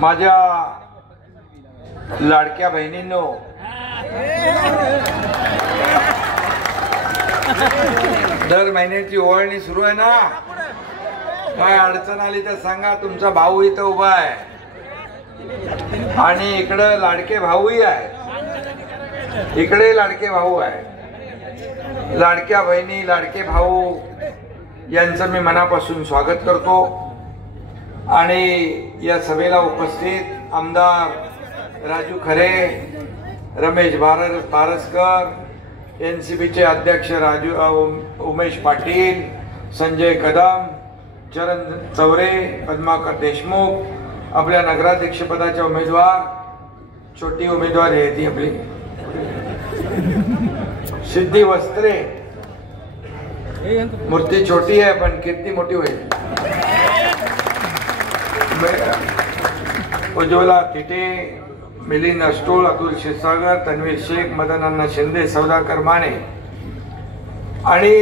माझ्या लाडक्या बहिणींनो, दर महिन्याची ओवाळणी सुरू आहे ना, काय अडचण आली तर सांगा, तुमचा भाऊ इथं उभा आहे आणि इकडे लाडके भाऊही आहे, इकडे लाडके भाऊ आहे। लाडक्या बहिणी लाडके भाऊ यांचं मी मनापासून स्वागत करतो आणि या सभेला उपस्थित आमदार राजू खरे, रमेश बारसकर, एनसीबीचे अध्यक्ष उमेश पाटील, संजय कदम, चरण चौरे, पद्माकर देशमुख, आपल्या नगराध्यक्ष पदाच्या उमेदवार, छोटी उमेदवार आहे ती आपली सिद्धी वस्त्रे, मूर्ती छोटी आहे पण कीर्ती मोठी होईल, उज्ज्वला तिटे, मिलिंद अष्टोळ, अतुल क्षीरसागर, तन्वीर शेख, मदन अण्णा शिंदे, सौदाकर माने आणि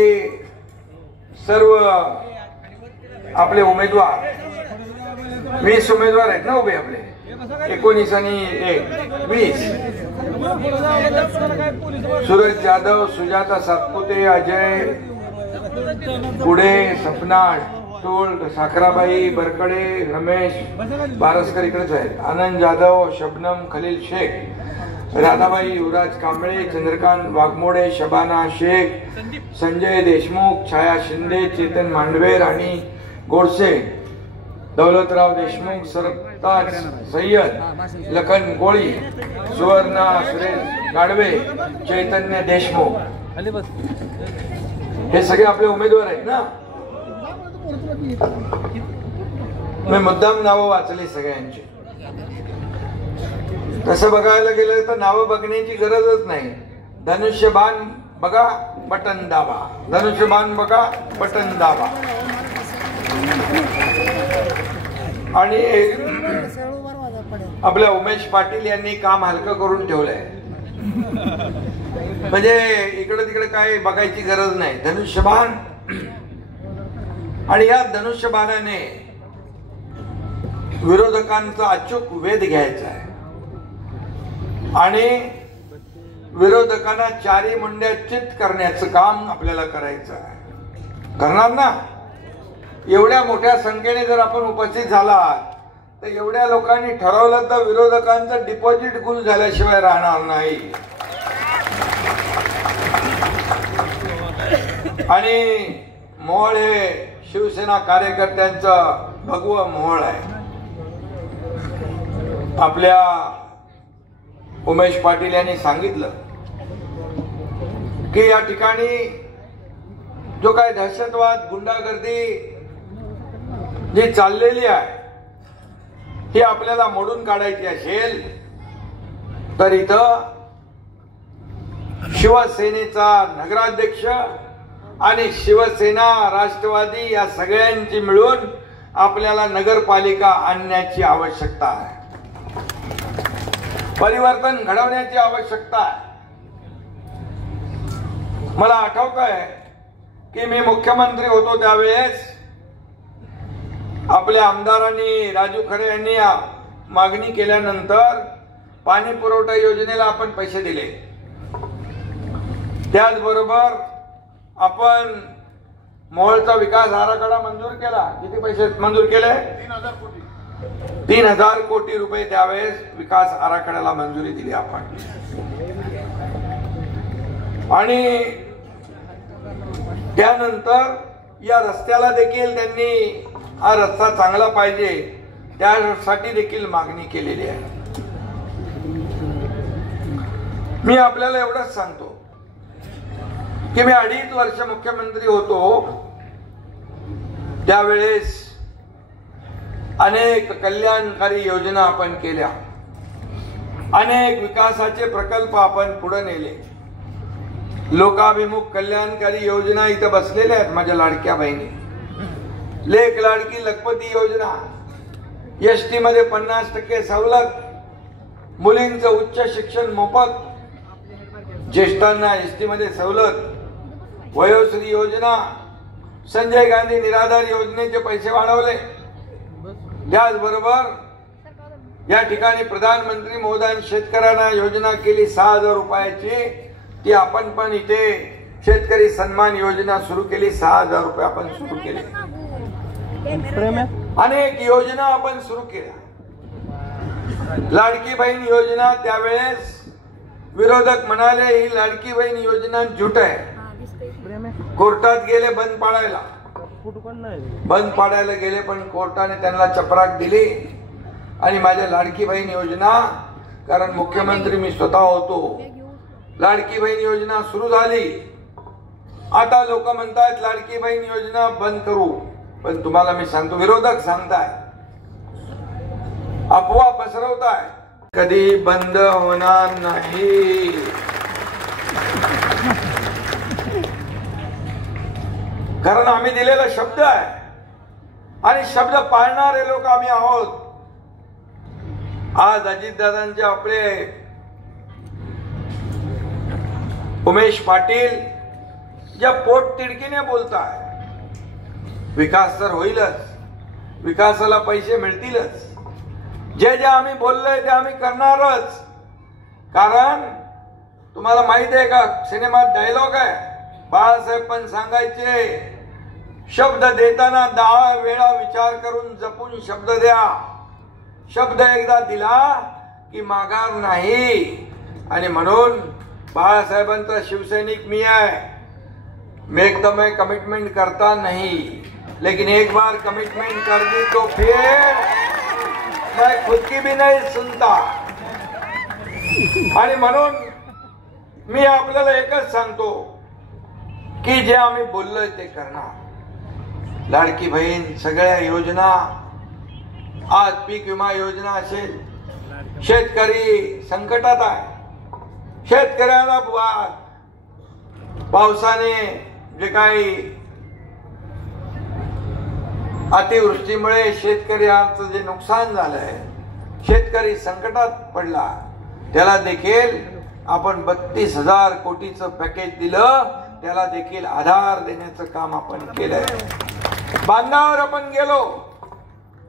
सर्व आपले उमेदवार, 20 उमेदवार आहेत ना उभे आपले, 19 आणि 20, सूरज जाधव, सुजाता सातपुते, अजय पुढे, सपना टोळ, साखराबाई बरकडे, रमेश बारसकर इकडेच आहेत, आनंद जाधव, शबनम खलील शेख, राधाबाई युवराज कांबळे, चंद्रकांत वाघमोडे, शबाना शेख, संजय देशमुख, छाया शिंदे, चेतन मांडवे, राणी गोडसे, दौलतराव देशमुख, सरताज सय्यद, लखन कोळी, सुवर्णा सुरेश गाडवे, चैतन्य देशमुख, हे सगळे आपले उमेदवार आहेत ना। मी मुद्दाम नावं वाचली सगळ्यांची, तसं बघायला गेलं तर नावं बघण्याची गरजच नाही, धनुष्यबाण बघा बटन दाबा, धनुष्यबाण बघा बटन दाबा। आणि आपल्या उमेश पाटील यांनी काम हलकं करून ठेवलंय, म्हणजे इकडे तिकडे काय बघायची गरज नाही, धनुष्यबाण, आणि या धनुष्यबाणाने विरोधकांचा अचूक वेध घ्यायचा आहे आणि विरोधकांना चारी मुंड्या चित करण्याचं काम आपल्याला करायचं आहे। करणार ना? एवढ्या मोठ्या संख्येने जर आपण उपस्थित झाला तर एवढ्या लोकांनी ठरवलं तर विरोधकांचं डिपॉझिट गुल झाल्याशिवाय राहणार नाही। आणि मोहोळ हे शिवसेना कार्यकर्त्यांचं भगवं मोहोळ आहे। आपल्या उमेश पाटील यांनी सांगितलं की या ठिकाणी जो काय दहशतवाद, गुंडागर्दी जी चाललेली आहे ही आपल्याला मोडून काढायची असेल तर इथं शिवसेनेचा नगराध्यक्ष आणि शिवसेना, राष्ट्रवादी या सगळ्यांची मिळून आपल्याला नगरपालिका आणण्याची आवश्यकता आहे, परिवर्तन घडवण्याची आवश्यकता आहे। मला आठवत आहे की मी मुख्यमंत्री होतो त्यावेळेस आपल्या आमदारांनी, राजू खरे यांनी मागणी केल्यानंतर पाणी पुरवठा योजनेला आपण पैसे दिले, त्याचबरोबर आपण मोहोळचा विकास आराखडा मंजूर केला। किती पैसे मंजूर केले? 3000 कोटी रुपये त्यावेळेस विकास आराखड्याला मंजुरी दिली आपण। आणि त्यानंतर या रस्त्याला देखील त्यांनी हा रस्ता चांगला पाहिजे त्यासाठी देखील मागणी केलेली आहे। मी आपल्याला एवढंच सांगतो की मी 2.5 वर्ष मुख्यमंत्री होतो त्यावेळेस अनेक कल्याणकारी योजना आपण केल्या, अनेक विकासाचे प्रकल्प आपण पुढे नेले, लोकाभिमुख कल्याणकारी योजना इथं बसलेल्या आहेत माझ्या लाडक्या बहिणी, लेक लाडकी लखपती योजना, एसटी मध्ये 50% सवलत, मुलींचं उच्च शिक्षण मोफत, ज्येष्ठांना एसटी मध्ये सवलत, वयोश्री योजना, संजय गांधी निराधार योजनेचे पैसे वाढवले, त्याचबरोबर या ठिकाणी प्रधानमंत्री महोदयांनी शेतकऱ्यांना योजना केली 6,000 रुपयाची, ती आपण पण इथे शेतकरी सन्मान योजना सुरू केली. 6,000 रुपये आपण सुरू केले. अनेक योजना आपण सुरू केल्या. लाडकी बहीण योजना, त्यावेळेस विरोधक म्हणाले ही लाडकी बहीण योजना झूट आहे. कोर्टात गेले बंद पाडायला गेले, पण कोर्टाने त्यांना चपराक दिली आणि माझ्या लाडकी बहीण योजना, कारण मुख्यमंत्री मी स्वतः होतो, लाडकी बहीण योजना सुरू झाली. आता लोक म्हणतात लाडकी बहीण योजना बंद करू, पण तुम्हाला मी सांगतो, विरोधक सांगताय, अफवा पसरवताय, कधी बंद होणार नाही. कारण आम्ही दिलेला शब्द आहे आणि शब्द पाळणारे लोक आम्ही आहोत. आज अजितदादांचे आपले उमेश पाटील ज्या पोटतिडकीने बोलताय, विकास तर होईलच, विकासाला पैसे मिळतीलच, जे जे आम्ही बोललोय ते आम्ही करणारच. कारण तुम्हाला माहित आहे का, सिनेमात डायलॉग आहे, बाळासाहेब पण सांगायचे, शब्द देताना 10 वेळा विचार करून जपून शब्द द्या. शब्द एकदा दिला की माघार नाही. आणि म्हणून बाळासाहेबांचा शिवसैनिक मी आहे. मैं कमिटमेंट करता नहीं, लेकिन एक बार कमिटमेंट कर दी तो फिर मैं खुद की भी नहीं सुनता. आणि म्हणून मी आपल्याला एकच सांगतो की जे आम्ही बोललोय ते करणार. लाडकी बहीण, सगळ्या योजना, आज पीक विमा योजना असेल, शेतकरी संकटात आहे. शेतकऱ्याला पावसाने जे काही अतिवृष्टीमुळे शेतकऱ्याचं जे नुकसान झालंय, शेतकरी संकटात पडला, त्याला देखील आपण 32,000 कोटीचं पॅकेज दिलं, त्याला देखील आधार देण्याचं काम आपण केलंय. बांधावर आपण गेलो,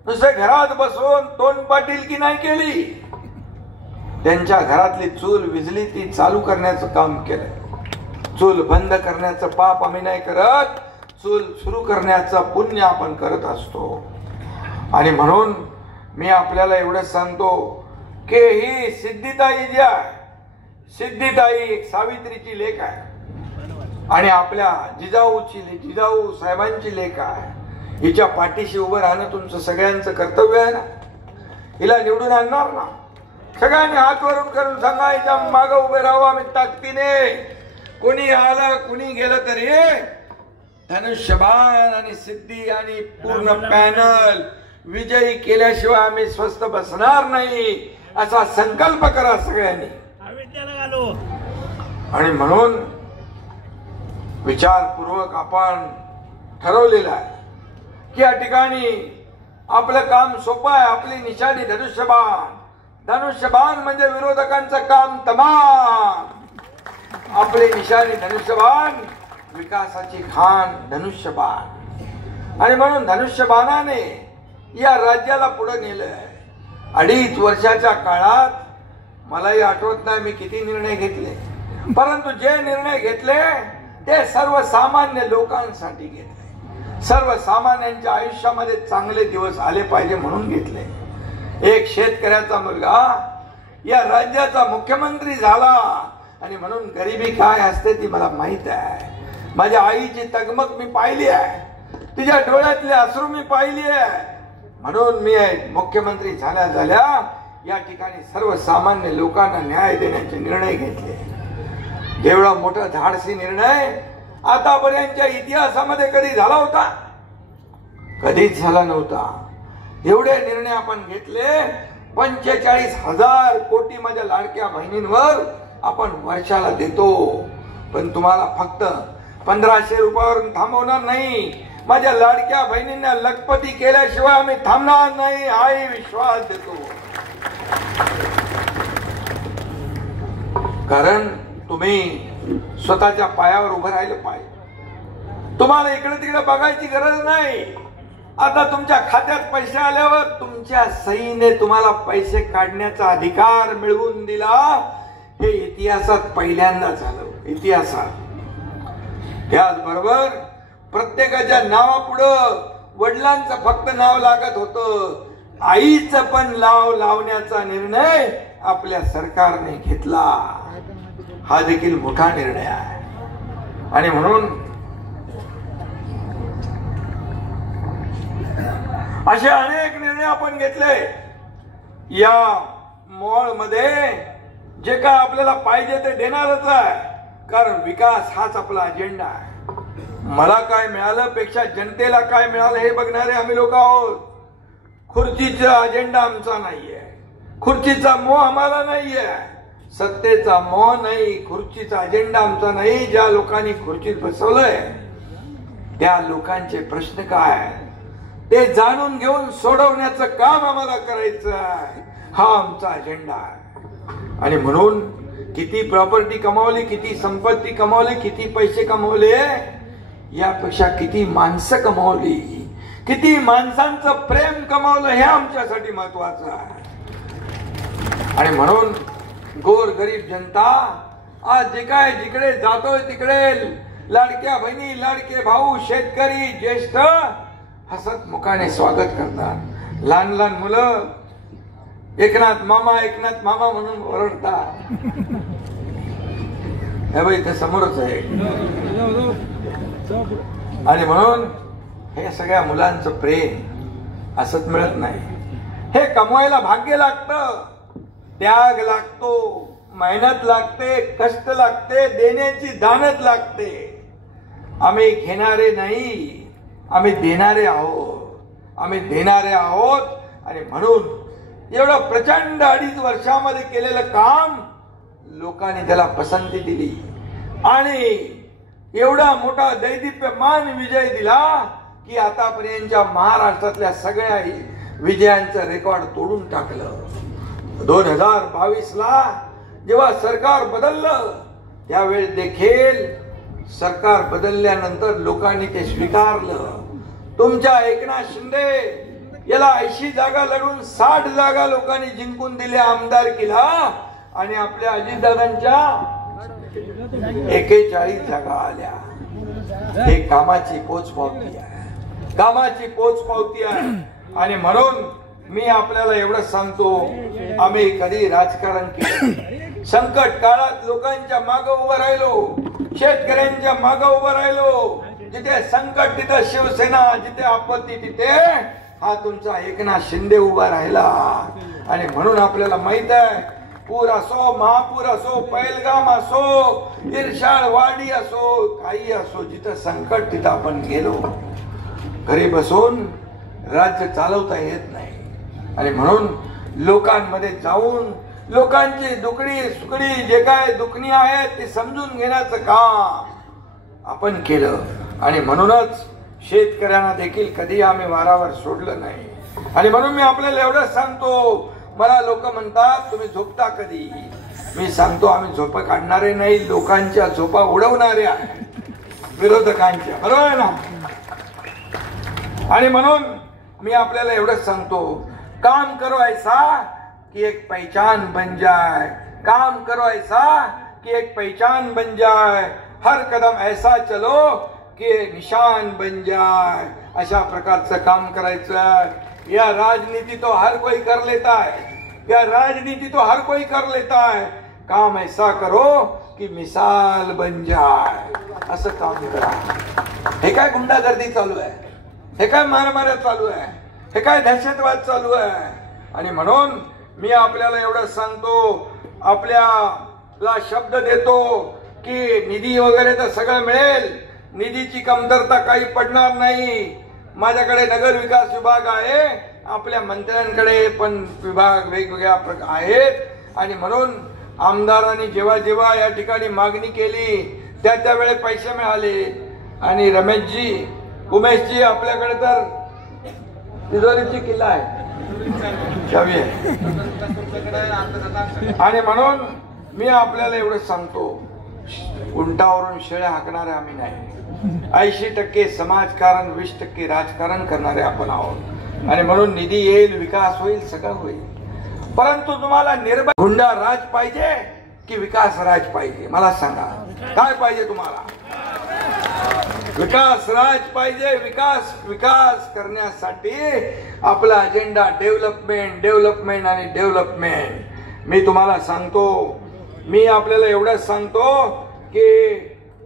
नुसते घरात बसून तोंड पाटील की नाही केली, त्यांच्या घरातली चूल विजली ती चालू करण्याचं काम केलंय. चूल बंद करण्याचं पाप आम्ही नाही करत, चूल सुरू करण्याचं पुण्य आपण करत असतो. आणि म्हणून मी आपल्याला एवढंच सांगतो की ही सिद्धिताई जी आहे, सिद्धिताई एक सावित्रीची लेक आहे आणि आपल्या जिजाऊ साहेबांची लेक आहे. हिच्या पाठीशी उभं राहणं तुमचं सगळ्यांचं कर्तव्य आहे ना. हिला निवडून आणणार ना, सगळ्यांनी हात वरून करून सांगा, हिच्या मागं उभे राहावं आम्ही ताकदीने. कोणी आलं कोणी गेलं तरी धनुष्यबाण आणि सिद्धी आणि पूर्ण पॅनल विजयी केल्याशिवाय आम्ही स्वस्थ बसणार नाही, असा संकल्प करा सगळ्यांनी. आणि म्हणून विचारपूर्वक आपण ठरवलेलं आहे की या ठिकाणी आपलं काम सोपं आहे. आपली निशाणी धनुष्यबाण. धनुष्यबाण म्हणजे विरोधकांचं काम तमाम. आपली निशाणी धनुष्यबाण, विकासाची खाण धनुष्यबाण. आणि म्हणून धनुष्यबाणाने या राज्याला पुढे नेलंय. 2.5 वर्षाच्या काळात मलाही आठवत नाही मी किती निर्णय घेतले, परंतु जे निर्णय घेतले ते सर्वसामान्य लोकांसाठी घेतले. सर्वसामान्यांच्या आयुष्यामध्ये चांगले दिवस आले पाहिजे म्हणून घेतले. एक शेतकऱ्याचा मुलगा या राज्याचा मुख्यमंत्री झाला आणि म्हणून गरिबी काय असते ती मला माहित आहे. माझ्या आईची तगमग मी पाहिली आहे, तिच्या डोळ्यातले अश्रू मी पाहिली आहे. म्हणून मी मुख्यमंत्री झाल्या या ठिकाणी सर्वसामान्य लोकांना न्याय देण्याचे निर्णय घेतले. एवढा मोठा धाडसी निर्णय आतापर्यंतच्या इतिहासामध्ये कधी झाला होता? कधीच झाला नव्हता. एवढे निर्णय आपण घेतले. 45,000 कोटी माझ्या लाडक्या बहिणींवर आपण वर्षाला देतो, पण तुम्हाला फक्त 1,500 रुपयावरून थांबवणार नाही. माझ्या लाडक्या बहिणींना लखपती केल्याशिवाय आम्ही थांबणार नाही हाही विश्वास देतो. कारण तुम्ही स्वतःच्या पायावर उभं राहिलं पाहिजे. तुम्हाला इकडे तिकडे बघायची गरज नाही. आता तुमच्या खात्यात पैसे आल्यावर तुमच्या सहीने तुम्हाला पैसे काढण्याचा अधिकार मिळवून दिला. हे इतिहासात पहिल्यांदा झालं. इतिहासात. त्याचबरोबर प्रत्येकाच्या नावापुढं वडिलांचं फक्त नाव लागत होतं. आईचं पण नाव लावण्याचा निर्णय आपल्या सरकारने घेतला. हा देखील मोठा निर्णय आहे. आणि म्हणून असे अनेक निर्णय आपण घेतले. या मॉलमध्ये जे काय आपल्याला पाहिजे ते देणारच आहे, कारण विकास हाच आपला अजेंडा आहे. मला काय मिळालं पेक्षा जनतेला काय मिळालं हे बघणारे आम्ही लोक आहोत. खुर्चीचा अजेंडा आमचा नाहीये. खुर्चीचा मोह आम्हाला नाहीये. सत्तेचा मोह नाही, खुर्चीचा अजेंडा आमचा नाही. ज्या लोकांनी खुर्चीत बसवलंय त्या लोकांचे प्रश्न काय ते जाणून घेऊन सोडवण्याचं काम आम्हाला करायचं आहे. हा आमचा अजेंडा आहे. आणि म्हणून किती प्रॉपर्टी कमावली, किती संपत्ती कमावली, किती पैसे कमावले, यापेक्षा किती माणसं कमावली, किती माणसांचं प्रेम कमावलं हे आमच्यासाठी महत्वाचं आहे. आणि म्हणून गोरगरीब जनता आज जे काय जिकडे जातोय तिकडे लाडक्या बहिणी, लाडके भाऊ, शेतकरी, ज्येष्ठ हसत मुखाने स्वागत करतात. लहान लहान मुलं एकनाथ मामा, एकनाथ मामा म्हणून ओरडतात. हे बाई इथे समोरच आहे. आणि म्हणून हे सगळ्या मुलांचं प्रेम असंच मिळत नाही. हे कमवायला भाग्य लागतं, त्याग लागतो, मेहनत लागते, कष्ट लागते, देण्याची दानत लागते. आम्ही घेणारे नाही, आम्ही देणारे आहोत. आम्ही देणारे आहोत. आणि म्हणून एवढं प्रचंड 2.5 वर्षामध्ये केलेलं काम लोकांनी त्याला पसंती दिली आणि एवढा मोठा दैदिप्यमान विजय दिला की आतापर्यंतच्या महाराष्ट्रातल्या सगळ्या विजयांचं रेकॉर्ड तोडून टाकलं. 2022ला जेव्हा सरकार बदललं त्यावेळी देखील सरकार बदलल्यानंतर लोकांनी ते स्वीकारलं. तुमच्या एकनाथ शिंदे याला 80 जागा लढून 60 जागा लोकांनी जिंकून दिल्या आमदारकीला आणि आपल्या अजितदादांच्या 41 जागा आल्या. हे कामाची पोचपावती आहे. कामाची पोचपावती आहे. आणि म्हणून मी आपल्याला एवढं सांगतो, आम्ही कधी राजकारण केलं, संकट काळात लोकांच्या मागे उभं राहिलो, शेतकऱ्यांच्या मागे उभं राहिलो. जिथे संकट तिथे शिवसेना, जिथे आपत्ती तिथे हा तुमचा एकनाथ शिंदे उभा राहिला. आणि म्हणून आपल्याला माहित आहे, पूर असो, महापूर असो, पैलगाम असो, इरशाळवाडी असो, काही असो, जिथं संकट तिथं आपण गेलो. घरी बसून राज्य चालवता येत नाही. आणि म्हणून लोकांमध्ये जाऊन लोकांची दुखडी सुखडी जे काय दुखणी आहे ते समजून घेण्याचं काम आपण केलं. आणि म्हणूनच शेतकऱ्यांना देखील कधी आम्ही वारावर सोडलं नाही. आणि म्हणून मी आपल्याला एवढंच सांगतो, मला लोक म्हणतात तुम्ही झोपता कधी. मी सांगतो आम्ही झोपा काढणारे नाही, लोकांच्या झोपा उडवणारे आहे, विरोधकांच्या. बरोबर आहे ना. आणि म्हणून मी आपल्याला एवढंच सांगतो, काम करो ऐसा कि एक पहचान बन जाए. काम करो ऐसा कि एक पहचान बन जाए. हर कदम ऐसा चलो कि निशान बन जाए. अशा प्रकारचं काम करायचं. या राजनीति तो हर कोई कर लेता है. या राजनीति तो हर कोई कर लेता है. काम ऐसा करो कि मिसाल बन जाए. असं काम करा. हे काय गुंडागर्दी चालू आहे, हे काय मारामाऱ्या चालू आहे, हे काय दहशतवाद चालू आहे. आणि म्हणून मी आपल्याला एवढं सांगतो, आपल्याला शब्द देतो की निधी वगैरे तर सगळं मिळेल, निधीची कमतरता काही पडणार नाही. माझ्याकडे नगर विकास विभाग आहे, आपल्या मंत्र्यांकडे पण विभाग वेगवेगळ्या आहेत. आणि म्हणून आमदारांनी जेव्हा जेव्हा या ठिकाणी मागणी केली त्या वेळेस पैसे मिळाले. आणि रमेशजी, उमेशजी, आपल्याकडे तर तिजोरीची किल्ला आहे, चावी आहे. आणि म्हणून मी आपल्याला एवढं सांगतो, उंटावरून शेळ्या हाकणारे आम्ही नाही. 80% समाजकारण 20% राजकारण करणारे आपण आहोत. आणि म्हणून निधी येईल, विकास होईल, सगळं होईल. परंतु तुम्हाला निर्भय हुंडा राज पाहिजे की विकास राज पाहिजे? मला सांगा, काय पाहिजे तुम्हाला? विकास राज पाहिजे. विकास करण्यासाठी आपला अजेंडा डेव्हलपमेंट आणि डेव्हलपमेंट. मी तुम्हाला सांगतो, मी आपल्याला एवढंच सांगतो की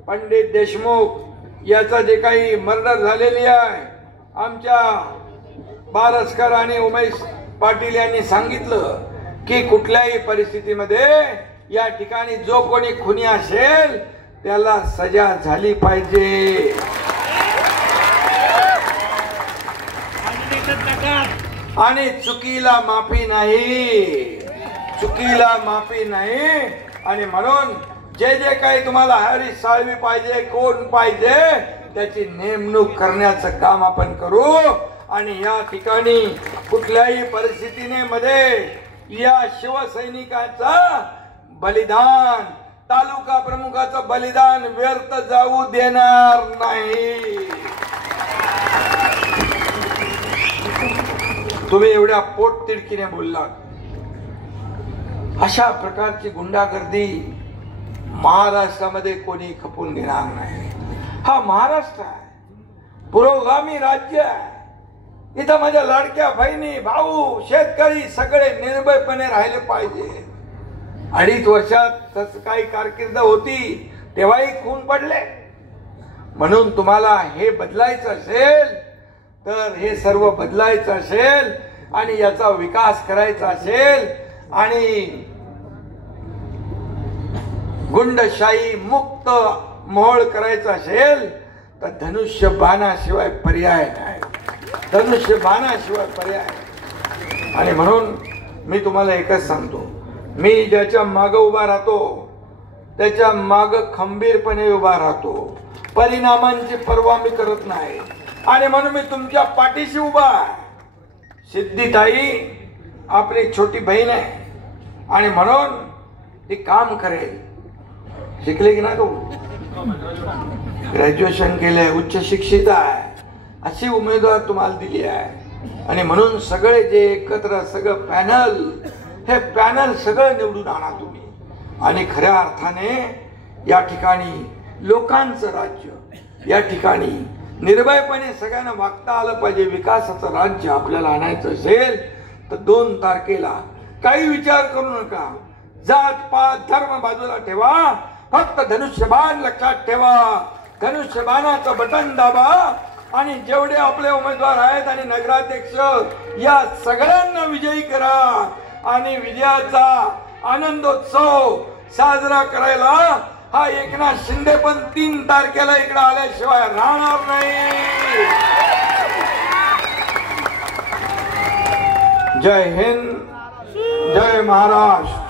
पंडित देशमुख याचा जे काही मर्डर झालेली आहे, आमच्या बारसकर आणि उमेश पाटील यांनी सांगितलं की कुठल्याही परिस्थितीमध्ये या ठिकाणी जो कोणी खुनी असेल त्याला सजा झाली पाहिजे. आणि चुकीला माफी नाही, चुकीला माफी नाही. आणि म्हणून जे जे काही तुम्हाला हरी साळवी पाहिजे, कोण पाहिजे, त्याची नेमणूक करण्याचं काम आपण करू. आणि या ठिकाणी कुठल्याही परिस्थितीने मध्ये या शिवसैनिकाचा बलिदान, तालुका प्रमुखाचं बलिदान व्यर्थ जाऊ देणार नाही. तुम्ही एवढ्या पोटतिडकीने बोललात. अशा प्रकारची गुंडागर्दी महाराष्ट्रामध्ये कोणी खपून घेणार नाही. हा महाराष्ट्र आहे, पुरोगामी राज्य आहे. इथं माझ्या लाडक्या बहिणी, भाऊ, शेतकरी सगळे निर्भयपणे राहिले पाहिजे. 2.5 वर्षात तसं काही कारकीर्द होती तेव्हाही खून पडले. म्हणून तुम्हाला हे बदलायचं असेल तर हे सर्व बदलायचं असेल आणि याचा विकास करायचा असेल आणि गुंडशाही मुक्त मोहोळ करायचा असेल तर धनुष्यबाणाशिवाय पर्याय नाही. धनुष्यबाणाशिवाय पर्याय. आणि म्हणून मी तुम्हाला एकच सांगतो, मी ज्याच्या माग उभा राहतो त्याच्या माग खंबीरपणे उभा राहतो. परिणामांची पर्वा मी करत नाही. आणि म्हणून मी तुमच्या पाठीशी उभा आहे. सिद्धिताई आपली छोटी बहीण आहे आणि म्हणून ती काम करेल. शिकले की ना, तू ग्रॅज्युएशन केलंय, उच्च शिक्षित आहे, अशी उमेदवार तुम्हाला दिली आहे. आणि म्हणून सगळे जे एकत्र सगळं पॅनल, हे पॅनल सगळं निवडून आणा तुम्ही. आणि खऱ्या अर्थाने या ठिकाणी लोकांचं राज्य, या ठिकाणी निर्भयपणे सगळ्यांना वागता आलं पाहिजे. विकासाचं राज्य आपल्याला आणायचं असेल तर 2 तारखेला काही विचार करू नका. जात पात धर्म बाजूला ठेवा, फक्त धनुष्यबाण लक्षात ठेवा. धनुष्यबाणाचं बटन दाबा आणि जेवढे आपले उमेदवार आहेत आणि नगराध्यक्ष या सगळ्यांना विजयी करा. आणि विजयाचा आनंदोत्सव साजरा करायला हा एकनाथ शिंदे पण 3 तारखेला इकडे आल्याशिवाय राहणार नाही. जय हिंद, जय महाराष्ट्र.